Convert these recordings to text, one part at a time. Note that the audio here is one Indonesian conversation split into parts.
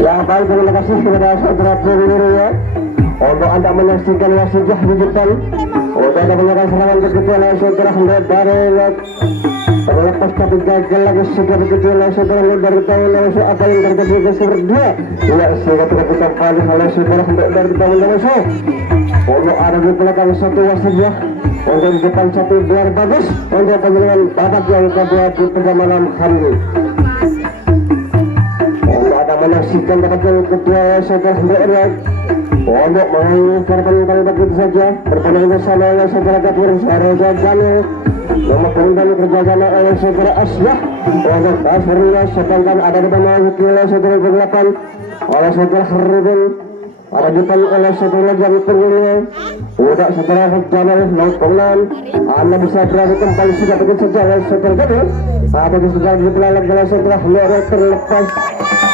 Ya baik, terima kasih kepada saudara Purwiro ya untuk Anda menyaksikan wasit digital. Untuk Anda menyaksikan serangan begitu oleh saudara Hendak Barelot. Terlepas tapi gagal lagi sudah begitu oleh saudara dari tahun lalu apa yang terjadi ke berdua. Ya sehingga tidak kita kembali oleh saudara Hendak dari tahun lalu. Untuk ada di belakang satu wasit ya. Untuk di depan satu biar bagus untuk penyelenggaraan babak yang kedua di pada malam hari ini. Menyaksikan dapat yang kedua saudara Hendak untuk mengantarkan kalimat itu saja berpandangan bersama oleh saudara Gafur Saroja Jamil nomor kembali kerjasama oleh saudara Asyah untuk Asriya, sedangkan ada di bawah oleh saudara 8 oleh saudara Harudin, ada di depan oleh saudara Jami Purwiro, udah saudara Jamal Naukulan. Anda bisa berada kembali sudah begitu saja oleh saudara Gafur. Ada di sebelah di belakang oleh saudara Hendak terlepas.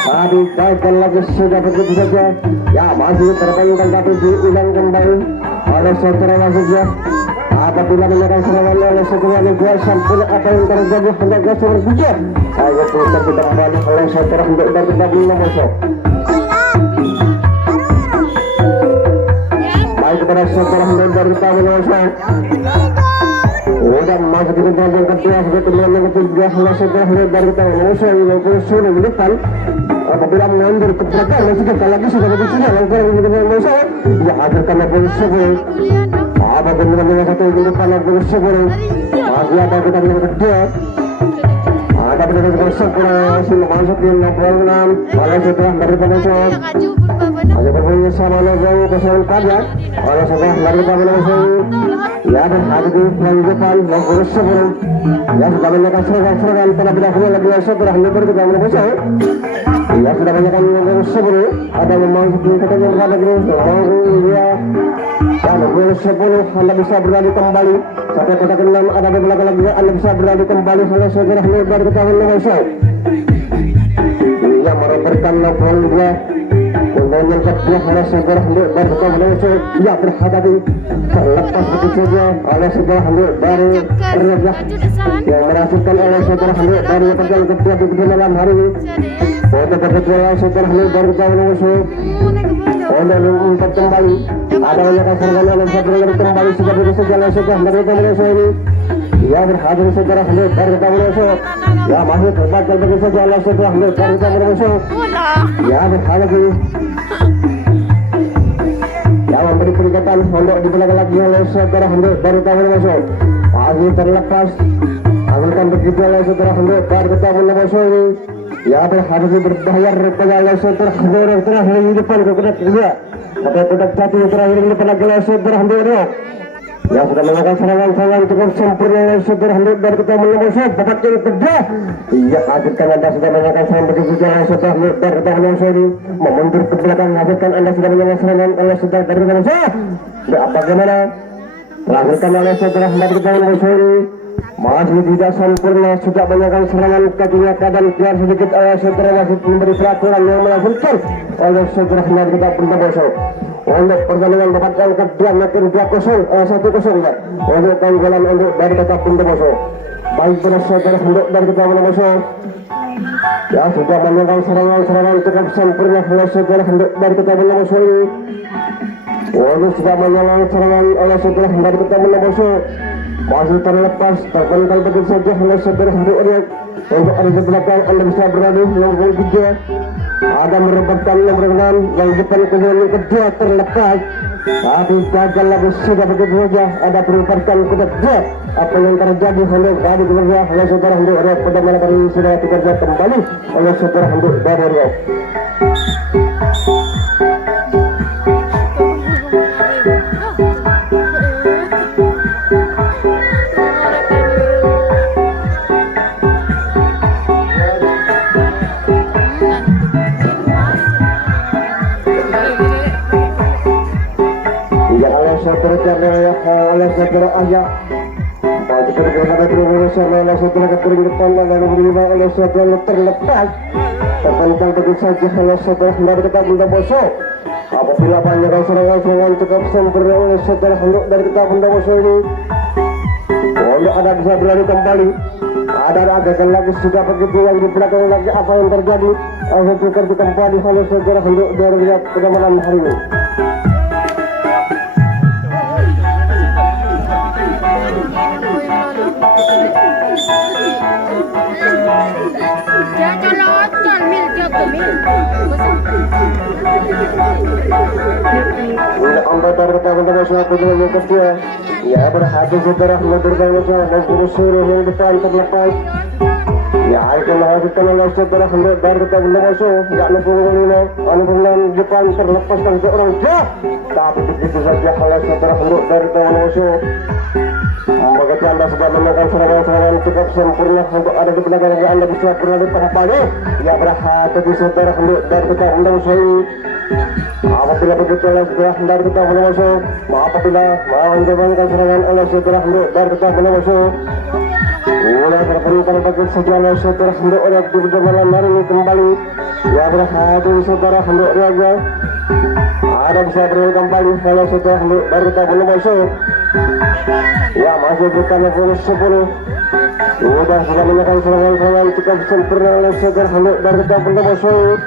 Tadi gagal lagi sudah begitu saja. Ya masih terbayangkan tapi diulang kembali oleh saudara wasitnya. Apabila menyerang serangan oleh saudara Negara sampai apa yang terjadi hendak gasur juga. Ayo putar kita kembali oleh saudara Hendak dari Babi Nomosok. Baik kepada saudara Hendak dari Babi Nomosok. Udah masuk ke dalam yang kedua, kemudian yang ketiga oleh saudara Hendak dari Babi Nomosok yang sudah di depan. Apabila mengambil ke belakang masih gagal lagi sudah begitu saja langkah yang begitu masalah ya agar karena bersebut apabila dengan satu yang depan bersebut masih ada kita yang kedua ada benar bersebut masih masuk di 66 oleh setelah dari penasaran ada berpunyai sama lagi kesalahan karya oleh setelah dari penasaran ya dan ada di depan yang bersebut ya sudah menyatakan serangan pada bidangnya lagi setelah dari penasaran. Ya sudah banyak yang sebelum ada yang masuk di kota yang ada di ya dan sebelum Anda bisa berlari kembali sampai kota ke-6 ada di belakang lagi Anda bisa berlari kembali oleh saudara lebar ke tahun Indonesia yang mereperkan laporan dia untuk yang kedua oleh saudara lebar ke tahun Indonesia ya berhadapi terlepas begitu saja oleh saudara lebar yang merasakan oleh saudara lebar yang kedua di malam hari ini. Untuk kedua setelah lebar ke tahun musuh untuk empat kembali ada banyak serangan oleh saudara kembali sudah bersejalan setelah dari tahun ini ya berhadir setelah lebar ke tahun musuh ya masih terbatal begitu saja oleh setelah lebar ke tahun musuh ya berhadir ya memberi peringatan untuk di belakang lagi oleh saudara lebar ke tahun musuh masih terlepas akan begitu oleh saudara lebar ke tahun musuh ini. Ya harus berbayar kepada saudara Hendak terakhir di depan ke kuda kedua atau kuda satu terakhir di depan adalah saudara Hendak ya sudah melakukan serangan cukup sempurna oleh saudara Hendak dari kita menyebut babak yang kedua ya hadirkan Anda sudah melakukan serangan begitu saja saudara Hendak dari kita menyebut ini memundur ke belakang hadirkan Anda sudah melakukan serangan oleh saudara dari kita menyebut ya bagaimana lahirkan oleh saudara Hendak dari kita menyebut ini masih tidak sempurna sudah melakukan serangan kakinya keadaan biar sedikit oleh saudara wasit memberi peraturan yang melangsungkan oleh saudara Hendak kita Bundabosok untuk pertandingan babak yang kedua makin 1-0 ya untuk keunggulan untuk dari kota Bundabosok baik pada saudara Hendak dari kita Bundabosok ya sudah melakukan serangan cukup sempurna oleh saudara Hendak dari kita Bundabosok ini untuk sudah melakukan serangan oleh saudara Hendak dari kita Bundabosok masih terlepas terpental begitu saja oleh saudara Hendak untuk ada di belakang Anda bisa berada nomor 3 ada merebutkan nomor 6 yang depan kemudian kedua terlepas tapi gagal lagi sudah begitu saja ada merebutkan kedua apa yang terjadi oleh tadi kerja oleh saudara Hendak pada malam hari ini sudah dikerja kembali oleh saudara Hendak dari oleh saudara Ayah bagi pergerakan berusaha oleh saudara keturunan depan dan berlima oleh saudara terlepas terpental begitu saja oleh saudara Hendak kita Bundabosok apabila banyak serangan cukup sempurna oleh saudara Hendak dari kita Bundabosok ini untuk ada bisa berlari kembali ada gagal lagi sudah begitu yang di belakang lagi apa yang terjadi tukar kembali oleh saudara untuk dari lihat pada malam hari ini. Anggota kita yang kedua ya berhasil saudara menurunkan dan suruh yang depan terlepas ya itu menghasilkan oleh saudara dari kita masuk nggak nunggu anu depan terlepas dari seorang jah tapi begitu saja oleh saudara dari kita masuk begitu anda sudah menemukan serangan-serangan cukup sempurna untuk ada di belakang yang anda bisa berada pada pagi ya berhasil di saudara dari kita masuk apabila begitu oleh saudara dari kita masuk apabila menjalankan serangan oleh saudara dari kita masuk mulai terpenuhkan bagi sejalan saudara hendak oleh di malam hari ini kembali ya berhasil saudara hendak raja ada bisa beri kembali oleh saudara hendak dari kita masuk ya masih bukan 10 sudah menyatakan serangan-serangan cukup sempurna oleh saudara hendak dari kita masuk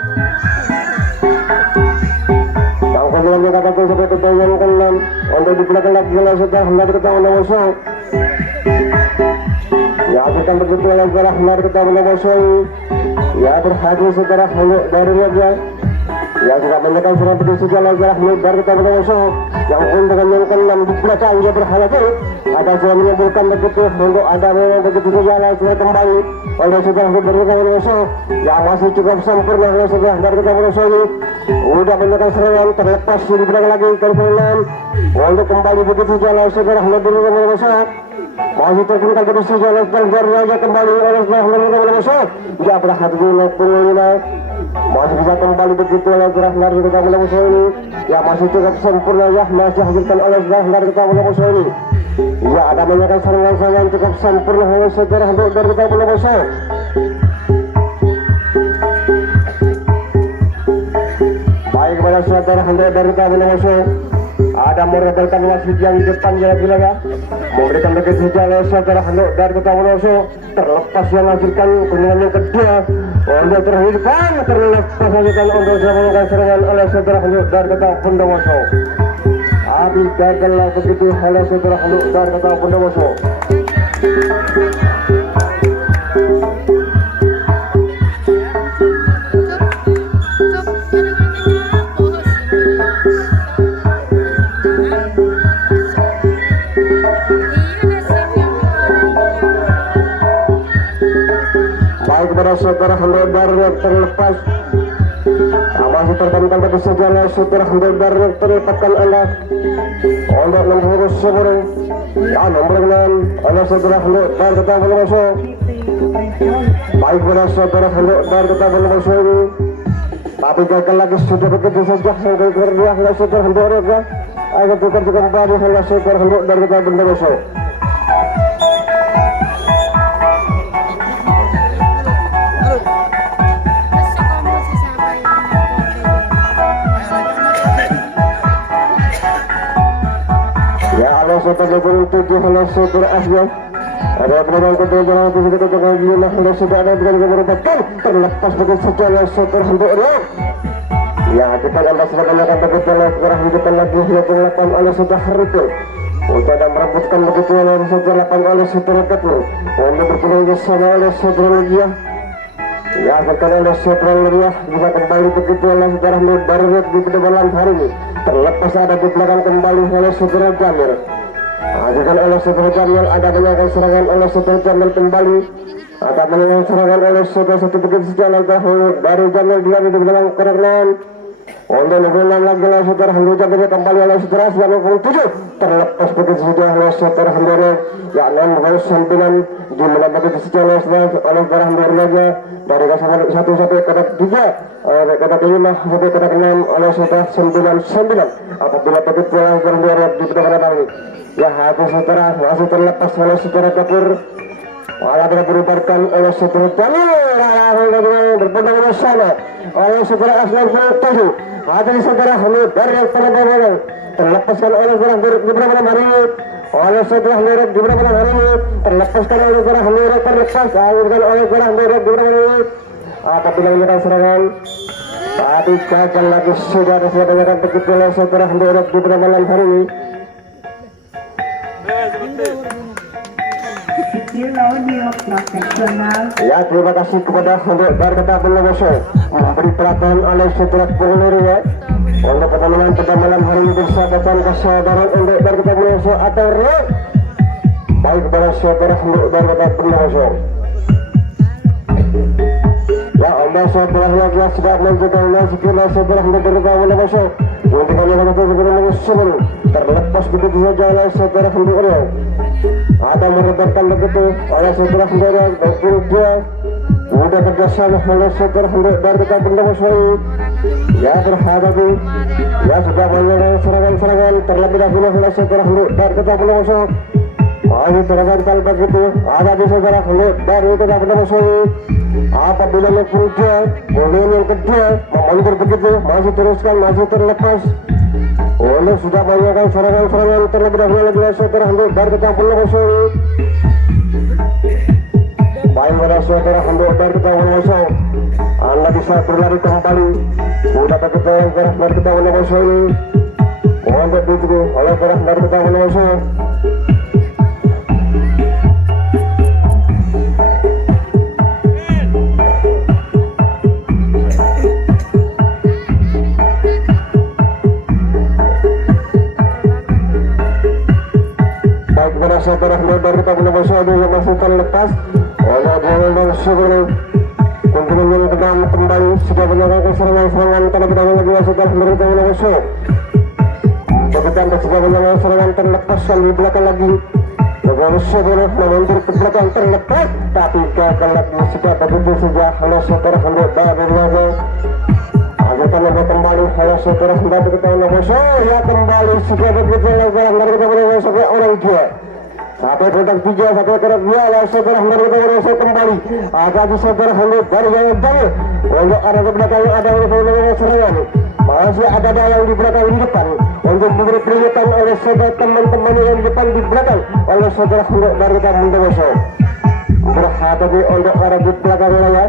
yang kemudian dikatakan seperti yang ke-6 untuk di belakang lagi oleh saudara hendak kita masuk ya akan begitu oleh saudara hendak kita masuk ya berhasil saudara hendak dari raja ya juga menekan serangan pedisi jalan dari kita masuk yang pun dengan yang ke-6 di belakang dia berhasil ada sudah menyebutkan begitu untuk ada memang begitu jalan sudah kembali oleh saudara dari kita masuk ya masih cukup sempurna oleh saudara dari kita masuk udah menekan serangan terlepas di belakang lagi ke-6 untuk kembali begitu jalan saudara dari kita masuk masih terkena pedisi jalan dari raja kembali oleh saudara dari kita masuk ya berhasil naik masih bisa kembali begitu oleh saudara dari kita masuk ini ya masih cukup sempurna ya masih hasilkan oleh saudara dari kita masuk ini ya ada menyatakan serangan-serangan cukup sempurna oleh saudara dari kita masuk baik kepada saudara dari kita masuk ada merebelkan wasit yang di depan gila-gila ya memberikan begitu jalan saudara dari kita masuk terlepas yang hasilkan kemudian yang kedua untuk terhidupkan terlepas hasilkan untuk melakukan serangan oleh saudara dari kita masuk tapi gagallah begitu oleh saudara dari kita masuk kepada saudara dari terlepas masih tertempel bagi sejalan saudara dari terlepaskan anda untuk menghubungi sebelum ya nomor 6 oleh saudara dari kita masuk baik kepada saudara dari kita masuk ini tapi gagal lagi sudah begitu saja sampai kedua oleh saudara dari agar tukar kembali oleh saudara dari kita masuk saudara beruntung oleh saudara Asya ada penemuan kedua dalam visi kita dengan lima oleh saudara ada dengan merupakan terlepas begitu saja oleh saudara hendak ya kita akan melaksanakan begitu oleh saudara hendak lagi yang ke-8 oleh saudara Haripul untuk dan merebutkan begitu oleh saudara 8 oleh saudara Kapur untuk berkembang bersama oleh saudara Lydia ya akan oleh saudara Lydia bisa kembali begitu oleh saudara dari di malam hari ini terlepas ada di belakang kembali oleh saudara Jamil akan oleh saudara Jamil ada menyangkal serangan oleh saudara Jamil kembali akan menyangkal serangan oleh saudara satu begitu sejalan dari Jamil dia di belakang koreknan untuk mengulang lagi oleh saudara Hendak Jamil kembali oleh saudara 97 terlepas begitu saja oleh saudara Hendak ya 6 di mana begitu sejalan oleh saudara Hendak lagi dari kasar 1 sampai kotak 3 kotak 5 sampai kotak 6 oleh saudara 99 apabila begitu oleh saudara Hendak di belakang lagi ya hati saudara masih terlepas oleh saudara Kapur malah berubahkan oleh saudara Jamil berpendang oleh sana oleh saudara Aslan 7 hati saudara Hamid dari yang terlepaskan oleh saudara di beberapa hari oleh saudara Handorak diberikan hari ini terlepaskan oleh saudara Handorak terlepas oleh saudara Handorak diberikan hari ini apabila menyerang serangan tapi gagal lagi sudah diselesaikan begitu oleh saudara Handorak diberikan malam hari ini. Ya, terima kasih kepada Handorak Barkata Bondowoso memberi perhatian oleh saudara Punguri ya untuk pertandingan pada malam hari ini bersahabatan kesadaran untuk Barkata Bondowoso atau roh baik kepada saudara Handorak Barkata Bondowoso. Ya Allah saudara yang sudah menunjukkan nasib saudara Handorak Barkata Bondowoso untuk kalian sebelum musim terlepas begitu saja oleh saudara Handorak. Ada meredakan begitu oleh saudara Handorak berpuluh udah kerjasama oleh saudara Handorak Barkata Bondowoso ya berhadapi ya sudah banyak serangan-serangan terlebih dahulu oleh saudara Handorak Barkata Bondowoso masih tergantal begitu ada di saudara Handorak Barkata Bondowoso apabila berpuluh boleh yang kedua memanggil begitu masih teruskan masih terlepas oleh sudah banyak serangan-serangan terlebih dahulu oleh saudara Handorak Barkata Bondowoso baik pada saudara Handorak Barkata Bondowoso Anda bisa berlari kembali sudah begitu saudara Barkata Bondowoso ini untuk begitu oleh saudara Barkata Bondowoso kepada saudara Handorak Barkata Bondowoso yang masih terlepas oleh Bondowoso sebelum kunjungan kedam kembali sudah menyerangkan serangan-serangan terlebih dahulu lagi saudara Handorak Bondowoso begitu sudah menyerangkan serangan terlepas di belakang lagi Bondowoso boleh memundur ke belakang terlepas tapi gagal lagi sudah begitu saja oleh saudara Handorak Bondowoso akan lebih kembali oleh saudara Handorak Bondowoso ya kembali sudah begitu oleh saudara Handorak Bondowoso orang dua sampai kontak 3 sampai kontak 2 oleh saudara Handorak Bondowoso kembali ada di saudara Handorak yang jauh untuk arah ke belakang ada oleh Bondowoso serangan masih ada yang di belakang di depan untuk memberi peringatan oleh saudara teman-teman yang di depan di belakang oleh saudara Handorak Barkata Bondowoso berhadapi untuk arah di belakang ya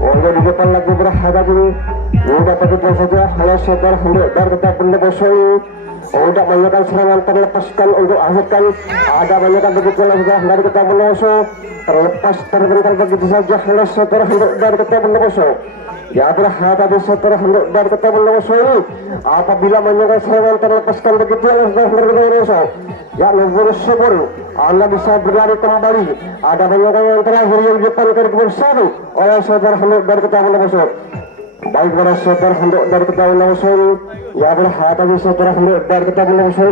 untuk di depan lagi berhadapi sudah begitu saja oleh saudara Handorak Barkata Bondowoso untuk banyakkan serangan terlepaskan untuk akhirkan ada banyakkan begitu oleh saudara Barkata Bondowoso terlepas terbentar begitu saja oleh saudara Handorak Barkata Bondowoso ya berhadapi saudara Handorak Barkata Bondowoso ini apabila banyakkan serangan terlepaskan begitu oleh saudara Barkata Bondowoso ya nomor 10 Anda bisa berlari kembali ada banyakkan yang terakhir yang di depan nomor 1 oleh saudara Handorak Barkata Bondowoso baik pada saudara Handorak Barkata Bondowoso ya berhadapi saudara Handorak Barkata Bondowoso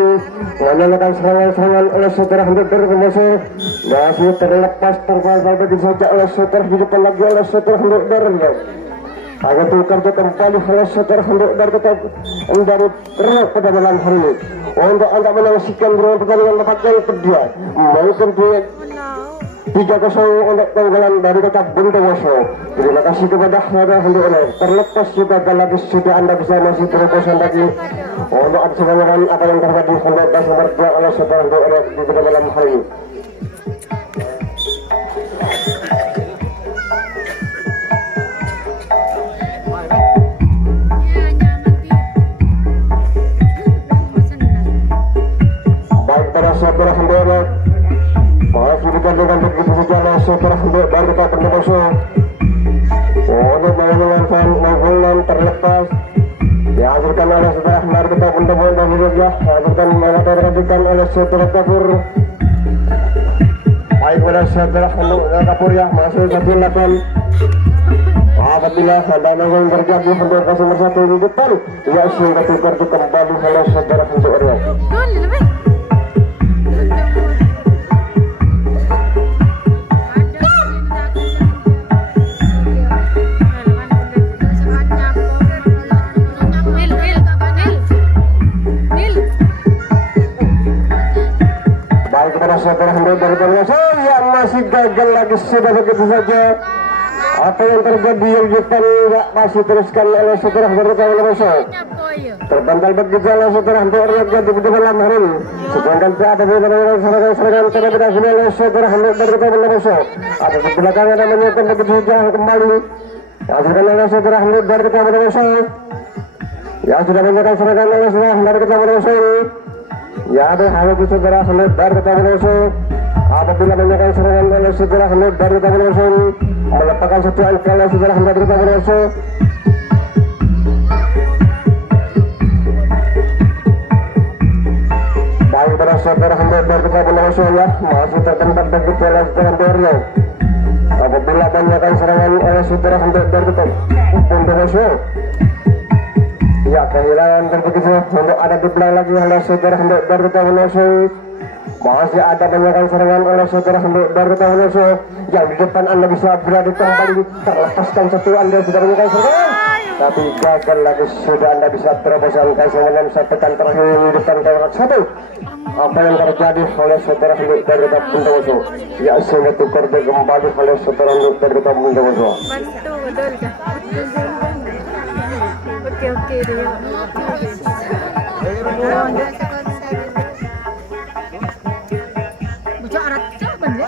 menyalakan serangan-serangan oleh saudara Handorak Barkata Bondowoso masih terlepas terbaik begitu saja oleh saudara di depan lagi oleh saudara Handorak Barkata agar tukar kembali oleh saudara Handorak Barkata dari terus pada malam hari ini untuk Anda menyaksikan pertandingan tempat yang kedua maupun di 3-0 untuk keunggulan dari kota Bondowoso. Terima kasih kepada saudara Handorak terlepas juga lagi sudah Anda bisa masih berusaha lagi untuk acara apa yang terjadi Handorak nomor 2 oleh saudara Handorak di pada malam hari ini. Baik pada saudara Handorak masih digantikan begitu saja oleh saudara Handorak Barkata Bondowoso untuk mengulang terlepas dihasilkan oleh saudara Barkata Bondowoso dan juga dihasilkan mengadarkan oleh saudara Kapur baik pada saudara Handorak Kapur ya masih dilakukan apabila ada yang terjadi Handorak nomor 1 di depan ya sehingga tukar kembali oleh saudara Handorak kepada saudara Handorak Barkata Bondowoso yang masih gagal lagi sudah begitu saja apa yang terjadi yang di depan masih teruskan oleh saudara Barkata Bondowoso terpental begitu oleh saudara hampir jadi begitu malam hari ini. Sedangkan ada di belakang serangan terhadap final oleh saudara hampir berkata musuh. Ada di belakang ada menyusun begitu jauh kembali. Hasilkan oleh saudara hampir berkata musuh. Ya sudah menyerang serangan oleh saudara hampir berkata musuh ini. Ya ada hal itu saudara hampir berkata musuh. Apabila menyerang serangan oleh saudara hampir berkata musuh ini melepaskan satu angka oleh saudara hampir berkata musuh. Saudara hampir berkata musuh ya masih tertempat begitu oleh saudara Dorio. Apabila banyakkan serangan oleh saudara hampir berkata musuh, ya kehilangan begitu untuk ada di belakang lagi oleh saudara hampir berkata musuh. Masih ada banyakkan serangan oleh saudara hampir berkata musuh. Yang di depan Anda bisa berada kembali terlepaskan satu Anda sudah banyakkan serangan. Tapi gagal lagi sudah Anda bisa terobosan kesemuanya sampaikan terakhir di depan kawat satu. Apa yang terjadi oleh saudara hampir berkata musuh? Ya sehingga tukar kembali oleh saudara hampir berkata musuh. Betul kah? Oke deh. Bujuk arat siapa nih?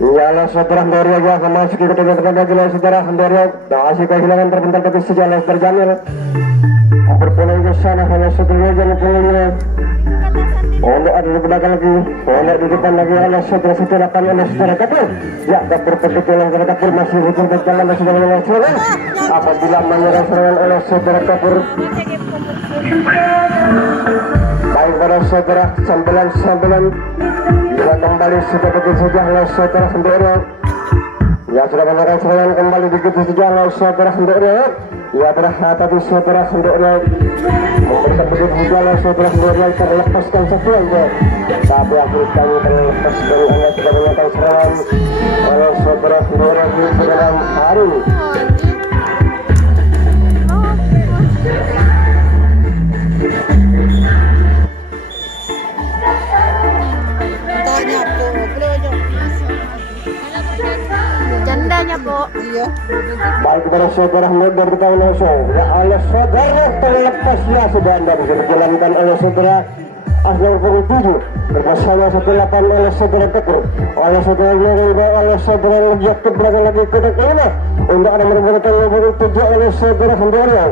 Ya Allah saudara Dorio ya memasuki ke teman-teman lagi oleh saudara Dorio. Masih kehilangan terbentar tapi sejalan berjalan. Berpulang ke sana oleh saudara jangan pulang. Untuk ada di belakang lagi, untuk di depan lagi oleh saudara-saudara oleh saudara kapur. Ya kapur begitu oleh saudara kapur masih betul berjalan masih dalam serangan. Apabila menyerang serangan oleh saudara kapur. Baik pada saudara sambilan bisa kembali sudah begitu saja oleh saudara sendiri. Ya sudah menyerang serangan kembali begitu saja oleh saudara sendiri. Ya berhati saudara sendiri. Memberikan begitu saja oleh saudara sendiri terlepaskan sesuatu. Tapi akhirnya terlepaskan oleh sudah menyerang serangan oleh saudara sendiri di dalam hari ini. Jandanya po. Iya. Baik kepada saudara hampir berkata musuh. Ya oleh saudara terlepasnya sudah Anda bisa dijalankan oleh saudara Asnur 7 bersama 18 oleh saudara Tekur oleh saudara Yoruba oleh saudara Lejak ke belakang lagi ke kelima untuk ada merupakan nomor 7 oleh saudara Hendorio.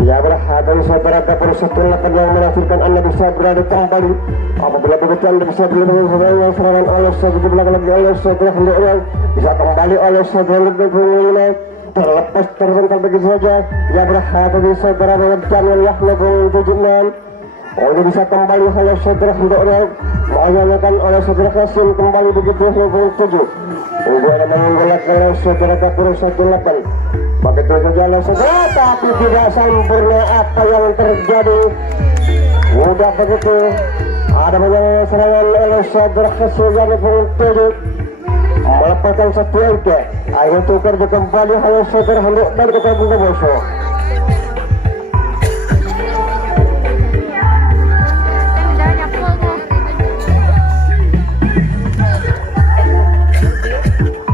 Ya berhati saudara Tekur 18 yang menghasilkan Anda bisa berada kembali. Apabila begitu Anda bisa berlindung yang serangan oleh saudara belakang lagi oleh saudara Hendorio bisa kembali oleh saudara Lejak terlepas terbentar begitu saja. Ya berhati saudara Jamal Yahya 76 oleh bisa kembali oleh saudara Hendorio menyanyikan oleh saudara Kasim kembali begitu 27 untuk ada menggolak oleh saudara Kapur 18 begitu saja oleh saudara tapi tidak sempurna apa yang terjadi mudah begitu ada menyanyikan serangan oleh saudara Kasim 27 melepaskan satu angka ayo tukar kembali oleh saudara Hendorio dari ketemu musuh.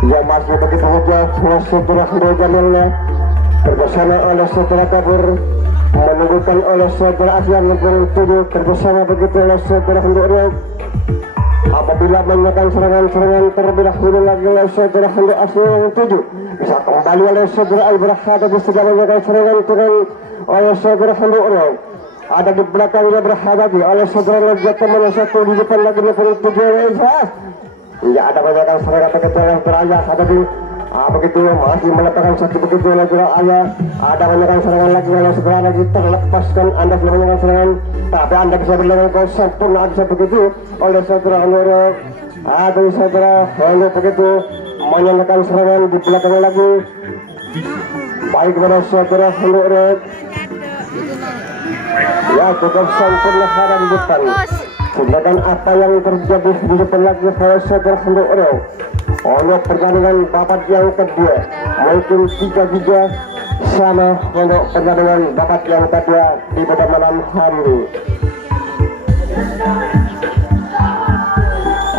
Ya masih begitu saja oleh saudara Hendorio bersama oleh saudara Kabur menunggukan oleh saudara Asian 67 bersama begitu oleh saudara Hendorio. Apabila menyerang serangan-serangan terlebih dahulu lagi oleh saudara Hendorio Asian 7 bisa kembali oleh saudara Ibrahim di sudah menyerang serangan-serangan oleh saudara Hendorio. Ada di belakangnya berhadapi oleh saudara Lejat teman satu di depan lagi level 7 oleh Isas. Ya ada banyak serangan begitu oleh berayah ada di begitu masih melepaskan satu begitu oleh berayah ada banyak serangan lagi oleh sebelah lagi terlepaskan Anda sudah banyak serangan tapi Anda bisa berlengah kau sempurna bisa begitu oleh saudara Hendorio ada saudara Hendorio begitu menyalakan serangan di belakang lagi baik kepada saudara Hendorio ya cukup sempurna ada di depan. Sedangkan apa yang terjadi di depan lagi oleh saudara Hendorio untuk pertandingan babak yang kedua mungkin 3-3 sama untuk pertandingan babak yang kedua di pada malam hari.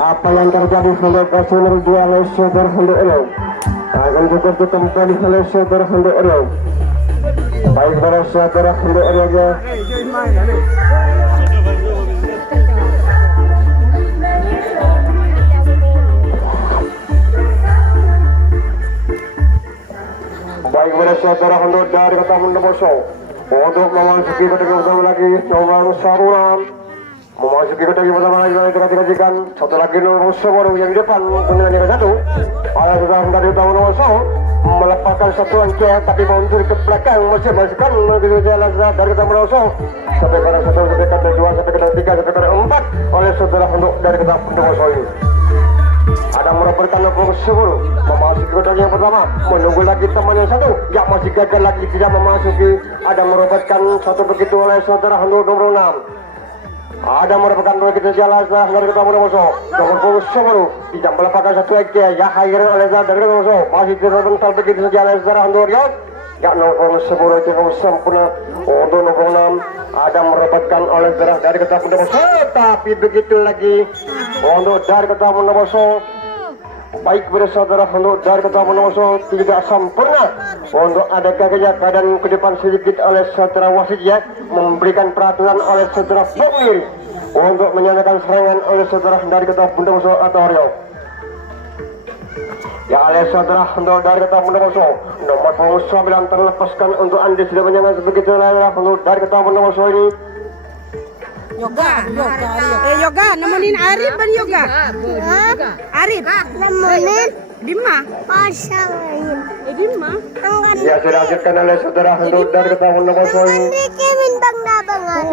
Apa yang terjadi oleh pos nomor 2 oleh saudara Hendak Elo akan seperti kembali oleh saudara Hendak Elo. Baik para saudara Hendak Elo ya. Baik pada saudara Hendak dari kota Bondowoso untuk memasuki kota utama lagi nomor Sarunan. Memasuki kota utama lagi dikatakan satu lagi nomor baru yang di depan dengan yang satu. Ada sudah dari kota Bondowoso melepaskan satu angka tapi mundur ke belakang masih masukkan begitu jalan dari kota Bondowoso sampai pada satu sampai kota 2 sampai kota 3 sampai kota 4 oleh saudara Hendak dari kota Bondowoso ini. Ada merupakan nomor 10 memasuki kota yang pertama, menunggu lagi teman yang satu yang masih gagal lagi tidak memasuki. Ada merupakan satu begitu oleh saudara Hendak nomor 6. Ada merupakan begitu jalan dari kota Bondowoso nomor 10 tidak melepaskan satu lagi ya akhirnya oleh saudara dari kota Bondowoso masih terbental begitu jalan saudara Hendak ya nomor 10 itu sempurna untuk nomor 6. Ada merupakan oleh saudara dari kota Bondowoso tapi begitu lagi untuk dari kota Bondowoso. Baik pada saudara Hendak dari kota Bondowoso tidak sempurna untuk ada keadaan ke depan sedikit oleh saudara wasit ya memberikan peraturan oleh saudara Bokir untuk menyatakan serangan oleh saudara dari kota Bondowoso atau Riau. Ya oleh saudara Hendak dari kota Bondowoso nomor 9 terlepaskan untuk Andi sudah menyatakan sebegitu oleh Hendak dari kota Bondowoso ini. Yoga, nemenin Arif ban yoga. Arif, nemenin Dima. Pasangin. Dima. Ya sudah hasilkan oleh saudara Hendak dari kota Bondowoso ini.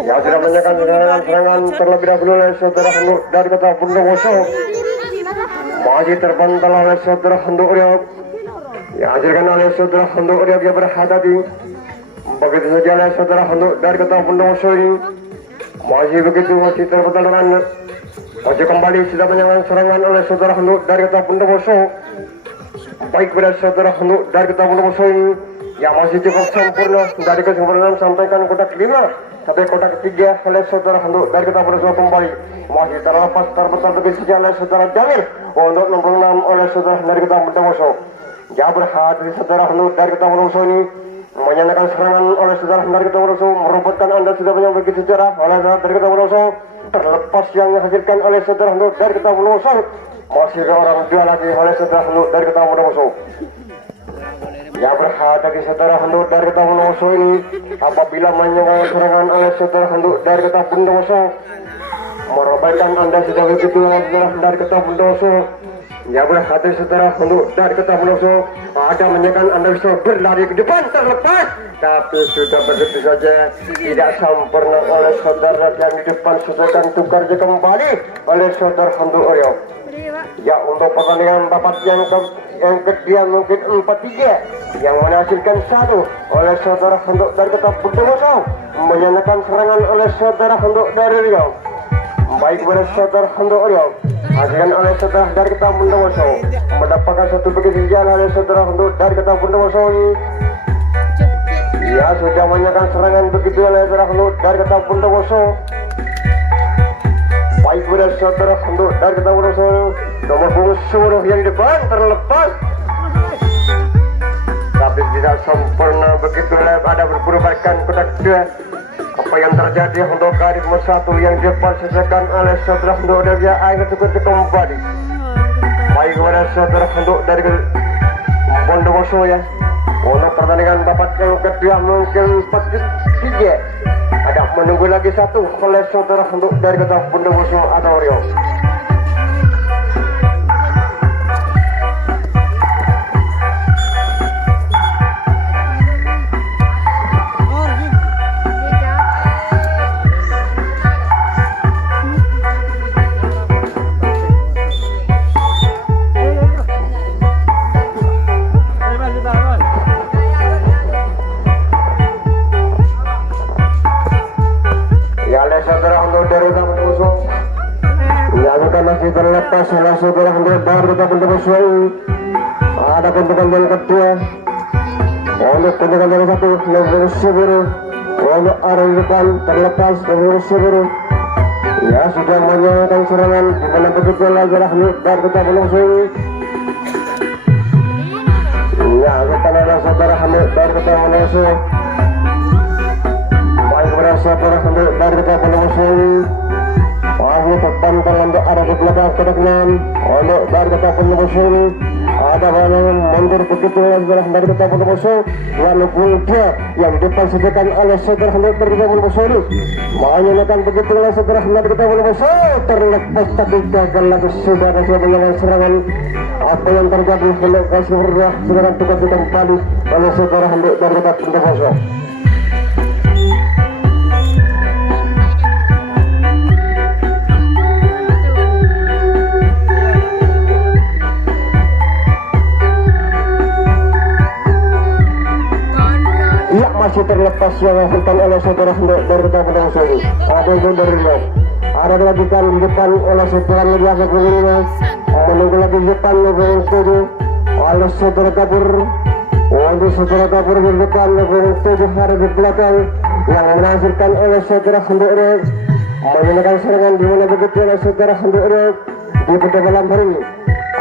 Ya sudah menyaksikan serangan terlebih dahulu oleh saudara Hendak dari kota Bondowoso. Masih terbantal oleh saudara Hendak Riau. Ya hasilkan oleh saudara Hendak Riau dia berhadapi. Begitu saja oleh saudara Hendak dari kota Bondowoso ini. Masih begitu masih terbantal dengan masih kembali sudah menyerang serangan oleh saudara Hendak dari kota Bondowoso. Baik pada saudara Hendak dari kota Bondowoso ini yang masih cukup sempurna dari kesempurnaan sampaikan kotak kelima sampai kotak ketiga oleh saudara Hendak dari kota Bondowoso kembali masih terlepas terbental begitu saja oleh saudara Jamil untuk nomor 6 oleh saudara dari kota Bondowoso. Ya berhati saudara Hendak dari kota Bondowoso ini menyatakan serangan oleh saudara dari kota Bondowoso merupakan anda sudah menyambut sejarah oleh saudara dari kota Bondowoso terlepas yang dihasilkan oleh saudara dari kota Bondowoso masih ada orang dua lagi oleh saudara dari kota Bondowoso. Ya berhati saudara dari kota Bondowoso ini apabila menyatakan serangan oleh saudara dari kota Bondowoso merupakan anda sudah begitu oleh saudara dari kota Bondowoso. Ya berhati saudara dari kota Bondowoso ada menyatakan anda bisa berlari ke depan terlepas tapi sudah begitu saja tidak sempurna oleh saudara yang di depan sesuaikan tukar kembali oleh saudara Hendak Riau. Ya untuk pertandingan bapak yang kedua mungkin 4-3 yang menghasilkan satu oleh saudara Hendak dari kota Bondowoso menyatakan serangan oleh saudara Hendak dari Riau. Baik pada saudara Hendak Riau hasilkan oleh saudara dari kota Bondowoso mendapatkan satu begitu jalan oleh saudara Hendak dari kota Bondowoso ini. Ya sudah menyatakan serangan begitu oleh saudara Hendak dari kota Bondowoso. Baik pada saudara Hendak dari kota Bondowoso nomor 10 yang di depan terlepas tapi tidak sempurna begitu ada berperubahan kotak kedua. Apa yang terjadi untuk garis satu yang depan selesaikan oleh saudara Hendak dari akhir seperti kembali. Baik pada saudara Hendak dari Bondowoso ya. Untuk pertandingan bapak yang kedua mungkin 4-3 ada menunggu lagi satu oleh saudara Hendak dari kota Bondowoso atau Riau. Masih terlepas oleh saudara Hendak dari kota Bondowoso. Ada bentukan yang kedua untuk bentukan yang satu nomor 10 untuk arah depan terlepas nomor 10. Ya sudah menyerang serangan di mana begitu lagi Rahmat dan kita berlangsung. Ya kita ada saudara Hamid dan kita berlangsung. Baik kepada saudara Hamid dan kita berlangsung. Wahyu tepan terlambat ada di belakang kedepan. Oleh dan kita berlangsung. Ada banyak mundur begitu lagi dari kita berlangsung. Walaupun dia yang depan sediakan oleh saudara Hamid dan kita berlangsung. Menyanyikan begitu oleh saudara Hamid kita berlangsung. Terlepas tapi gagal lagi sudah ada menyerang serangan. Apa yang terjadi oleh Rasulullah sekarang kita kembali oleh saudara Hamid dan kita berlangsung. Ya masih terlepas yang dihasilkan oleh saudara Hamid dari kita berlangsung. Ada yang dari luar. Ada dilanjutkan di depan oleh saudara Media Kekulungan. Menunggu lagi di depan yang tujuh oleh saudara Kabur. Oleh saudara Kabur di depan yang tujuh ada di belakang yang menghasilkan oleh saudara Hamid. Menyerang serangan di mana begitu oleh saudara Hamid di pada malam hari ini.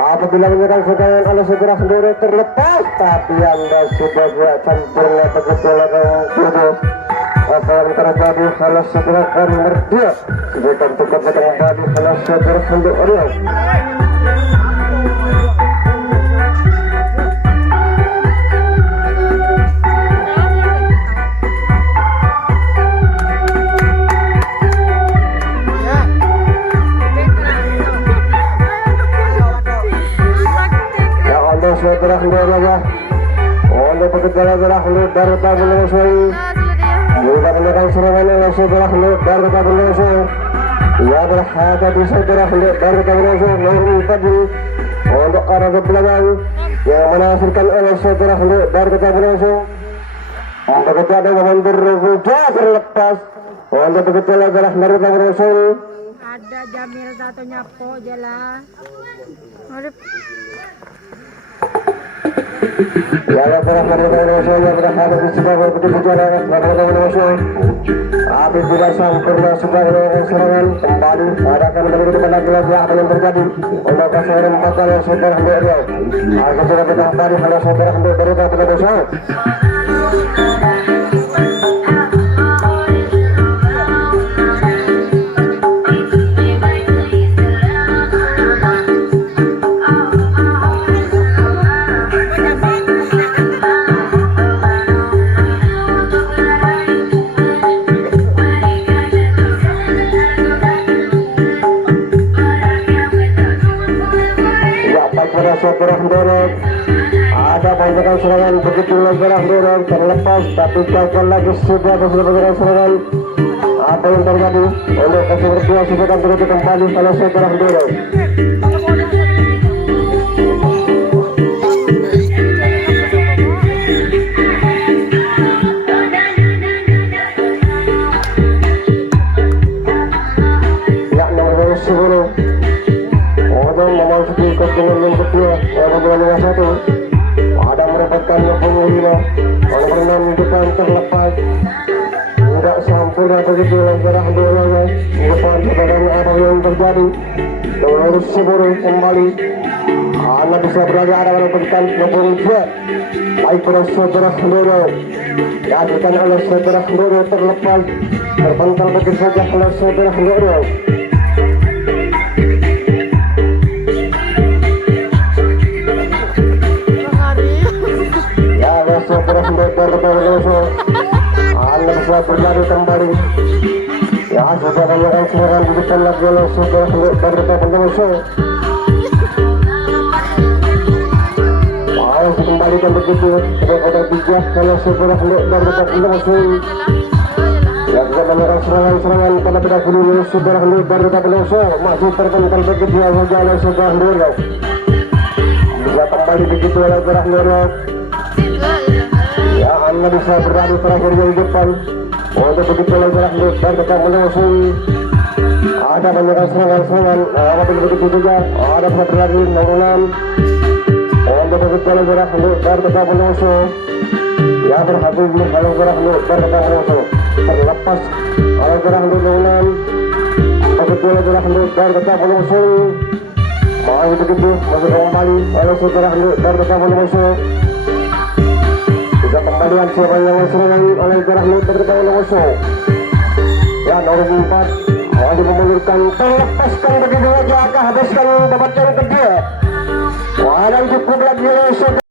Apabila menyerang serangan oleh saudara Hamid terlepas, tapi anda sudah buat campurnya begitu oleh tujuh. Apa yang terjadi kalau saudara Karimur dia sudah cukup kembali kalau saudara Hamid. Saudara Hamid oleh saudara Hamid dari Tabung Soi juga menyerang serangan oleh saudara Hamid dari Tabung Soi. Ia berhadapan di saudara Hamid dari Tabung Soi lalu tadi untuk arah ke belakang yang menghasilkan oleh saudara Hamid dari Tabung Soi. Begitu ada memandur sudah terlepas untuk begitu lagi dari Tabung Soi. Ada Jamil satunya po jelas. Ya para Indonesia yang berada di sebuah bicara negara Indonesia. Apabila sempurna sebagai serangan kembali adakan menjadi lagi apa yang terjadi untuk keseluruhan bakal saudara Hamid. Agar sudah kita kembali kalau saudara Hamid dari Indonesia. Saudara Hamid ada banyak serangan begitu saudara Hamid terlepas tapi gagal lagi sudah beberapa serangan. Apa yang terjadi oleh keseluruhan sudah begitu kembali kalau saudara Hamid. Ya nomor 10 memasuki ketinggian yang kedua dengan 1 ada merepotkan nomor 5 nomor 6 depan terlepas tidak sempurna begitu saudara Hamid di depan sebenarnya apa yang terjadi nomor 10 kembali anak bisa berada ada merepotkan nomor 2 baik pada saudara Hamid dihadirkan oleh saudara Hamid terlepas terpental begitu saja oleh saudara Hamid. Saudara Hamid dari Indonesia anda bisa berlari kembali. Ya sudah menyerang serangan di depan lagi oleh saudara Hamid dari Indonesia. Harus dikembalikan begitu sudah ada bijak oleh saudara Hamid dari Indonesia. Ya sudah menyerang serangan pada pendahulu saudara Hamid dari Indonesia masih terpental begitu oleh saudara Hamid. Bisa kembali begitu oleh saudara Hamid. Ya anda bisa berlari terakhir di depan untuk begitu saudara Hamid dan tetap menyusul. Ada banyak serangan apabila begitu juga ada berlari nomor 6 untuk begitu saudara Hamid dan tetap menyusul. Ya berhabis kalau saudara Hamid dan tetap menyusul terlepas oleh saudara Hamid nomor 6 Pakai bola adalah hendak dari kata bola musuh. Baik begitu masuk kembali oleh saudara hendak dari kata bola musuh. Bisa kembalian siapa yang serangan oleh saudara hendak dari kata bola musuh. Ya nomor 4 hanya memulurkan terlepaskan begitu saja habiskan babak yang kedua. Walau cukup lagi oleh saudara.